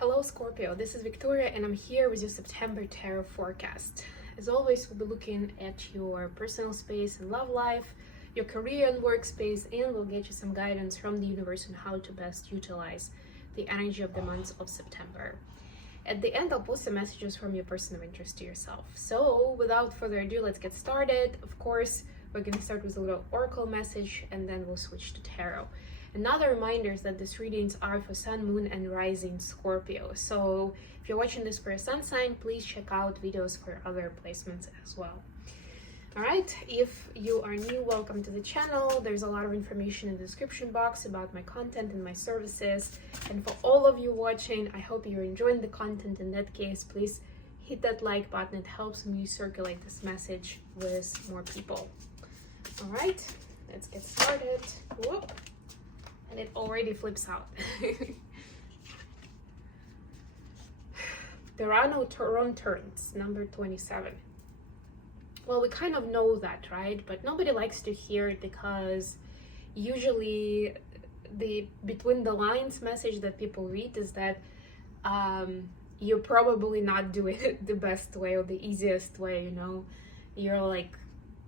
Hello Scorpio, this is Victoria and I'm here with your September tarot forecast. As always, we'll be looking at your personal space and love life, your career and workspace, and we'll get you some guidance from the universe on how to best utilize the energy of the month of September. At the end, I'll post some messages from your person of interest to yourself. So without further ado, let's get started. Of course, we're going to start with a little oracle message and then we'll switch to tarot. Another reminder is that these readings are for Sun, Moon, and Rising Scorpio. So if you're watching this for a sun sign, please check out videos for other placements as well. Alright, if you are new, welcome to the channel. There's a lot of information in the description box about my content and my services. And for all of you watching, I hope you're enjoying the content. In that case, please hit that like button. It helps me circulate this message with more people. Alright, let's get started. Whoop. And it already flips out. There are no wrong turns, number 27. Well, we kind of know that, right? But nobody likes to hear it because usually the between the lines message that people read is that you're probably not doing it the best way or the easiest way, you know? You're like,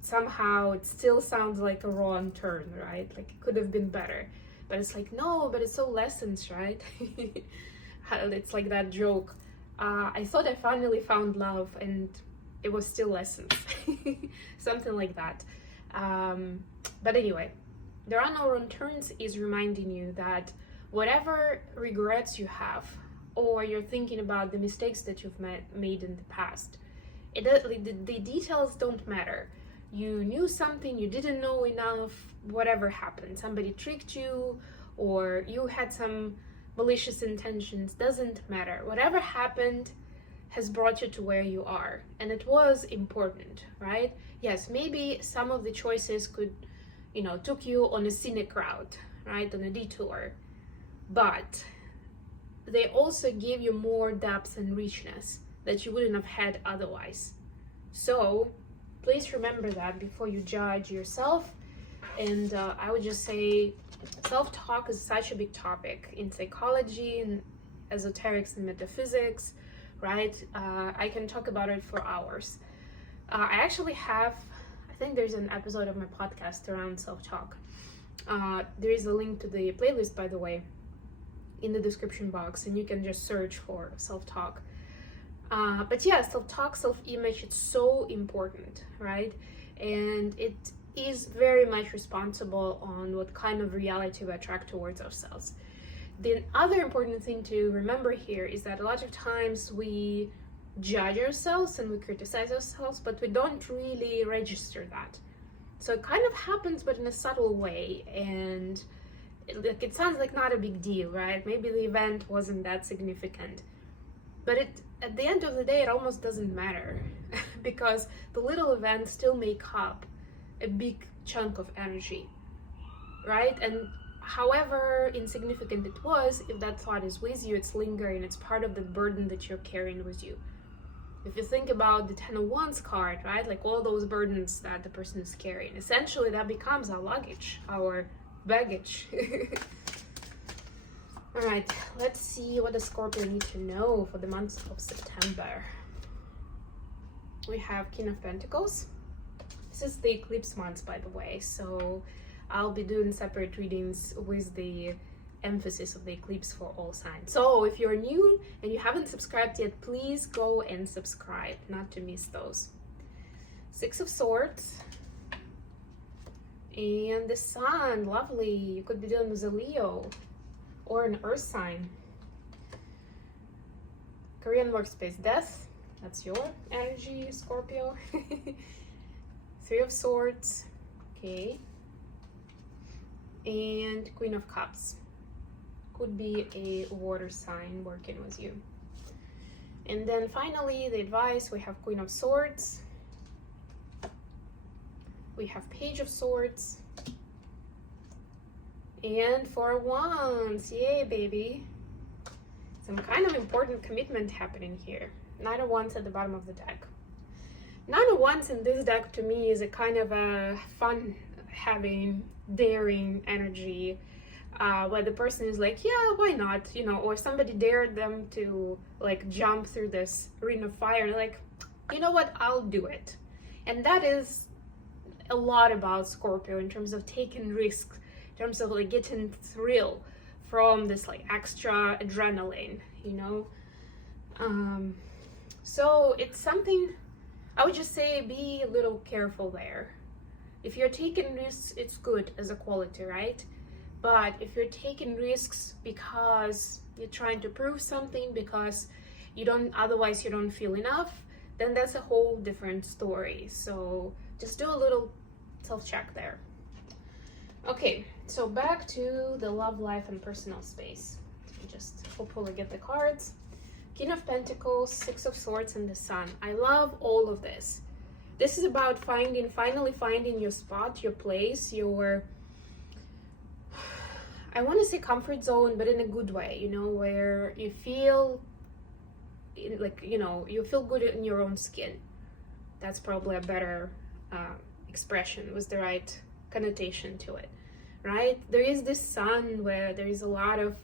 somehow it still sounds like a wrong turn, right? Like it could have been better. But it's like, no, but it's so lessons, right? It's like that joke. I thought I finally found love and it was still lessons. Something like that. But anyway, there are no wrong turns is reminding you that whatever regrets you have, or you're thinking about the mistakes that you've made in the past, the details don't matter. You knew something, you didn't know enough, whatever happened. Somebody tricked you, or you had some malicious intentions, doesn't matter. Whatever happened has brought you to where you are, and it was important, right? Yes, maybe some of the choices could, took you on a scenic route, right, on a detour, but they also gave you more depth and richness that you wouldn't have had otherwise. So please remember that before you judge yourself. And I would just say self-talk is such a big topic in psychology and esoterics and metaphysics, right? I can talk about it for hours. I actually have, I think there's an episode of my podcast around self-talk. There is a link to the playlist, by the way, in the description box, and you can just search for self-talk. But yeah, self-talk, self-image, it's so important, right? And it is very much responsible on what kind of reality we attract towards ourselves. The other important thing to remember here is that a lot of times we judge ourselves and we criticize ourselves, but we don't really register that. So it kind of happens, but in a subtle way, and it sounds like not a big deal, right? Maybe the event wasn't that significant. But at the end of the day, it almost doesn't matter because the little events still make up a big chunk of energy, right? And however insignificant it was, if that thought is with you, it's lingering, it's part of the burden that you're carrying with you. If you think about the 10 of Wands card, right? Like all those burdens that the person is carrying, essentially that becomes our luggage, our baggage. All right, let's see what the Scorpio need to know for the month of September. We have King of Pentacles. This is the eclipse month, by the way, so I'll be doing separate readings with the emphasis of the eclipse for all signs. So if you're new and you haven't subscribed yet, please go and subscribe, not to miss those. Six of Swords. And the Sun, lovely. You could be dealing with a Leo or an earth sign. Korean workspace, Death, that's your energy, Scorpio. Three of Swords, okay. And Queen of Cups, could be a water sign working with you. And then finally, the advice, we have Queen of Swords, we have Page of Swords, and Four of Wands. Yay, baby. Some kind of important commitment happening here. Nine of Wands at the bottom of the deck. Nine of Wands in this deck to me is a kind of a fun, having, daring energy. where the person is like, yeah, why not, you know, or somebody dared them to like jump through this ring of fire, and like, you know what, I'll do it. And that is a lot about Scorpio in terms of taking risks, in terms of like getting thrill from this like extra adrenaline, you know. So it's something, I would just say, be a little careful there. If you're taking risks, it's good as a quality, right? But if you're taking risks because you're trying to prove something, because you don't feel enough, then that's a whole different story. So just do a little self-check there. Okay, so back to the love life and personal space. Just hopefully get the cards. King of Pentacles, Six of Swords, and the Sun. I love all of this. This is about finally finding your spot, your place, your, I want to say comfort zone, but in a good way, you know, where you feel like, you know, you feel good in your own skin. That's probably a better expression, was the right connotation to it, right? There is this sun where there is a lot of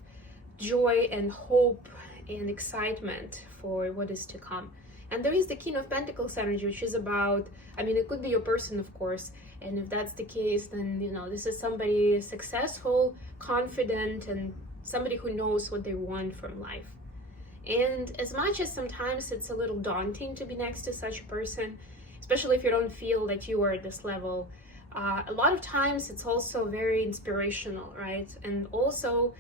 joy and hope and excitement for what is to come. And there is the King of Pentacles energy, which is about, I mean, it could be your person, of course, and if that's the case, then, you know, this is somebody successful, confident, and somebody who knows what they want from life. And as much as sometimes it's a little daunting to be next to such a person, especially if you don't feel that you are at this level, a lot of times it's also very inspirational, right? And also,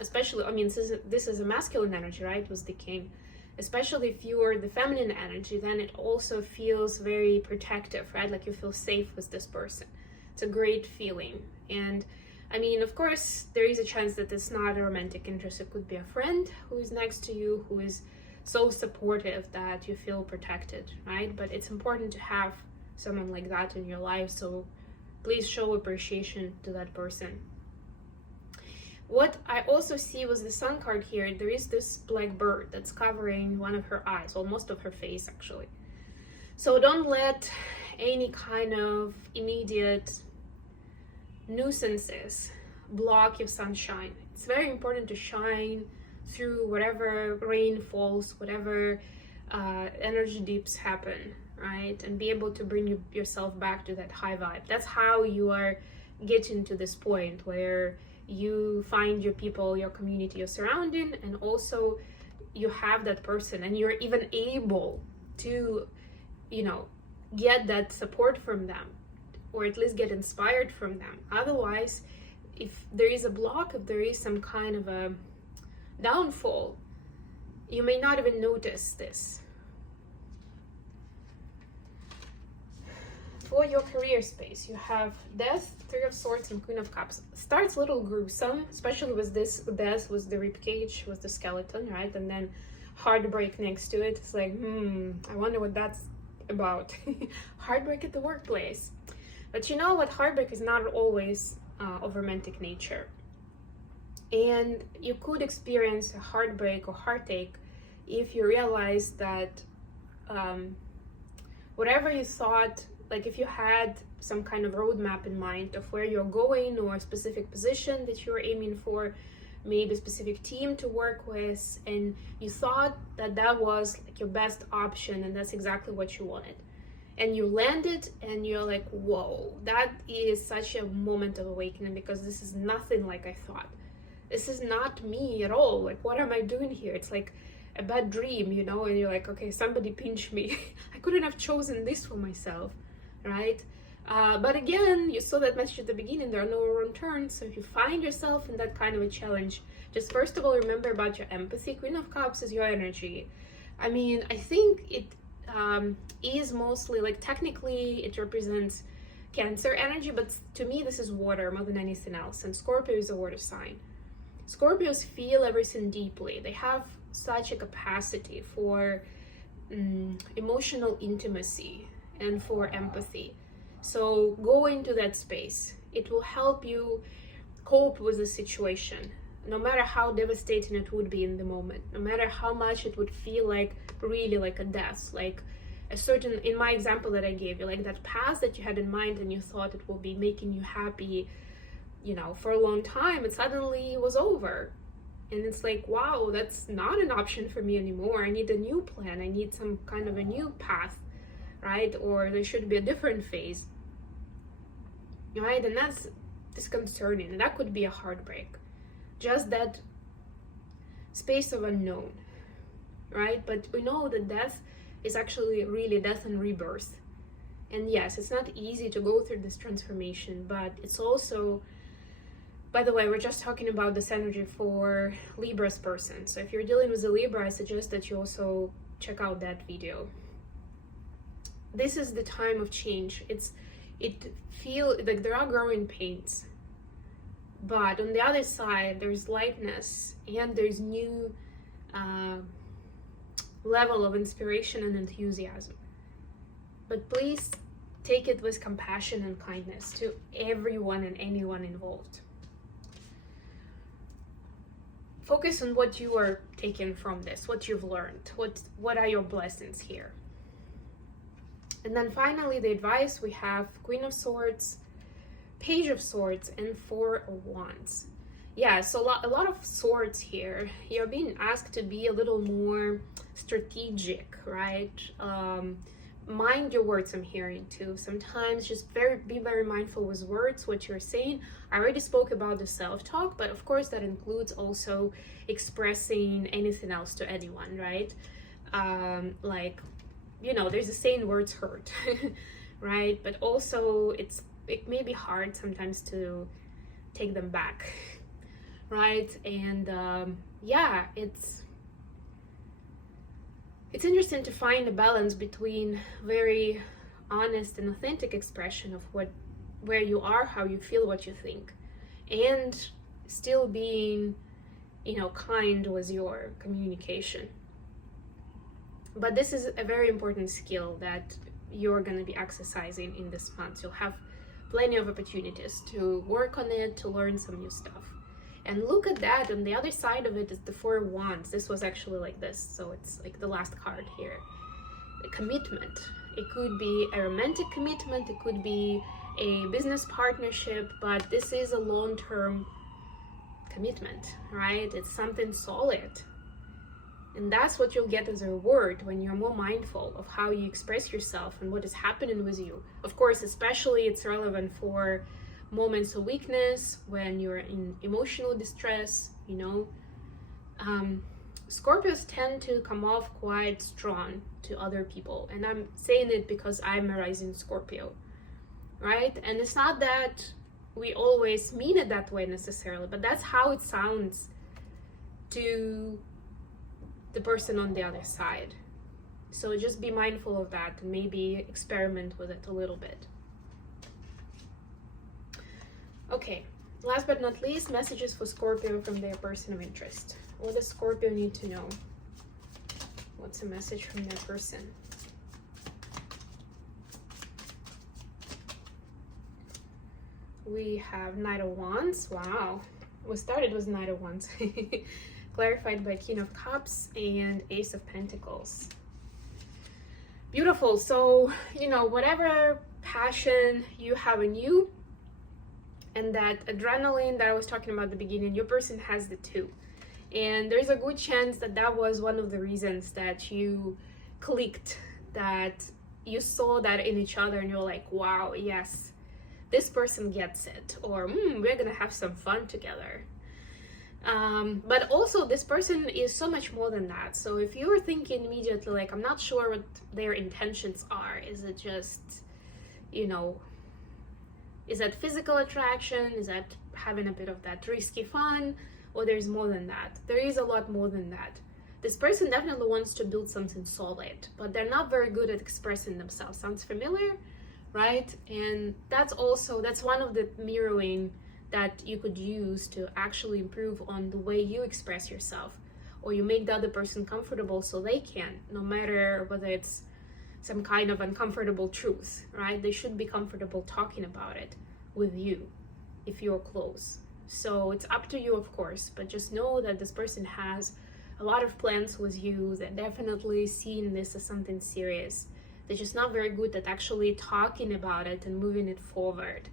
especially, I mean, this is a masculine energy, right, was the king. Especially if you are the feminine energy, then it also feels very protective, right? Like you feel safe with this person. It's a great feeling. And I mean, of course, there is a chance that it's not a romantic interest. It could be a friend who is next to you, who is so supportive that you feel protected, right? But it's important to have someone like that in your life. So please show appreciation to that person. What I also see was the Sun card here. There is this black bird that's covering one of her eyes, well, most of her face actually. So don't let any kind of immediate nuisances block your sunshine. It's very important to shine through whatever rain falls, whatever energy dips happen, right? And be able to bring yourself back to that high vibe. That's how you are getting to this point where you find your people, your community, your surrounding, and also you have that person, and you're even able to, you know, get that support from them, or at least get inspired from them. Otherwise, if there is a block, if there is some kind of a downfall, you may not even notice this. For your career space, you have Death, Three of Swords, and Queen of Cups. Starts a little gruesome, especially with this Death, with the ribcage, with the skeleton, right? And then heartbreak next to it. It's like, I wonder what that's about. Heartbreak at the workplace. But you know what? Heartbreak is not always of romantic nature. And you could experience a heartbreak or heartache if you realize that whatever you thought, like if you had some kind of roadmap in mind of where you're going, or a specific position that you're aiming for, maybe a specific team to work with, and you thought that that was like your best option and that's exactly what you wanted, and you landed and you're like, whoa, that is such a moment of awakening, because this is nothing like I thought. This is not me at all. Like, what am I doing here? It's like a bad dream, you know? And you're like, okay, somebody pinch me. I couldn't have chosen this for myself, right? But again, you saw that message at the beginning, there are no wrong turns. So if you find yourself in that kind of a challenge, just first of all, remember about your empathy. Queen of Cups is your energy. I mean, I think it is mostly, like, technically it represents Cancer energy, but to me this is water more than anything else, and Scorpio is a water sign. Scorpios feel everything deeply. They have such a capacity for emotional intimacy and for empathy. So go into that space. It will help you cope with the situation, no matter how devastating it would be in the moment, no matter how much it would feel like really like a death, like a certain, in my example that I gave you, like that path that you had in mind and you thought it will be making you happy for a long time, it suddenly was over. And it's like, wow, that's not an option for me anymore. I need a new plan. I need some kind of a new path, right? Or there should be a different phase, right? And that's disconcerting. That could be a heartbreak. Just that space of unknown, right? But we know that death is actually really death and rebirth. And yes, it's not easy to go through this transformation, but it's also, by the way, we're just talking about this energy for Libra's person. So if you're dealing with a Libra, I suggest that you also check out that video. This is the time of change. It feels like there are growing pains, but on the other side, there's lightness and there's new level of inspiration and enthusiasm. But please take it with compassion and kindness to everyone and anyone involved. Focus on what you are taking from this, what you've learned, what are your blessings here. And then finally, the advice, we have Queen of Swords, Page of Swords, and Four of Wands. Yeah, so a lot of swords here. You're being asked to be a little more strategic, right? Mind your words, I'm hearing too. Sometimes just be very mindful with words, what you're saying. I already spoke about the self-talk, but of course that includes also expressing anything else to anyone, right? There's a saying, words hurt, right? But also it may be hard sometimes to take them back, right? And it's interesting to find a balance between very honest and authentic expression of where you are, how you feel, what you think, and still being, kind with your communication. But this is a very important skill that you're going to be exercising in this month. You'll have plenty of opportunities to work on it, to learn some new stuff. And look at that, on the other side of it is the Four of Wands. This was actually like this, so it's like the last card here. A commitment. It could be a romantic commitment, it could be a business partnership, but this is a long-term commitment, right? It's something solid. And that's what you'll get as a reward when you're more mindful of how you express yourself and what is happening with you. Of course, especially it's relevant for moments of weakness, when you're in emotional distress, Scorpios tend to come off quite strong to other people. And I'm saying it because I'm a rising Scorpio, right? And it's not that we always mean it that way necessarily, but that's how it sounds to the person on the other side. So just be mindful of that and maybe experiment with it a little bit. Okay, last but not least, messages for Scorpio from their person of interest. What does Scorpio need to know? What's a message from their person? We have Knight of Wands. Wow. We started with Knight of Wands. Clarified by King of Cups and Ace of Pentacles. Beautiful. So, whatever passion you have in you, and that adrenaline that I was talking about at the beginning, your person has the two. And there's a good chance that that was one of the reasons that you clicked, that you saw that in each other and you're like, wow, yes, this person gets it. Or, we're gonna have some fun together. But also this person is so much more than that. So if you were thinking immediately, like, I'm not sure what their intentions are, is it just, is that physical attraction? Is that having a bit of that risky fun? Or there's more than that? There is a lot more than that. This person definitely wants to build something solid, but they're not very good at expressing themselves. Sounds familiar, right? And that's one of the mirroring that you could use to actually improve on the way you express yourself, or you make the other person comfortable so they can, no matter whether it's some kind of uncomfortable truth, right? They should be comfortable talking about it with you if you're close. So it's up to you, of course, but just know that this person has a lot of plans with you. They're definitely seeing this as something serious. They're just not very good at actually talking about it and moving it forward.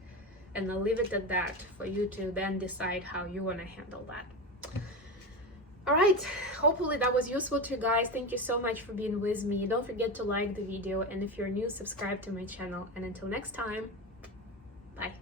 and I'll leave it at that for you to then decide how you want to handle that. All right, hopefully that was useful to you guys. Thank you so much for being with me. Don't forget to like the video, and if you're new, subscribe to my channel. And until next time, bye.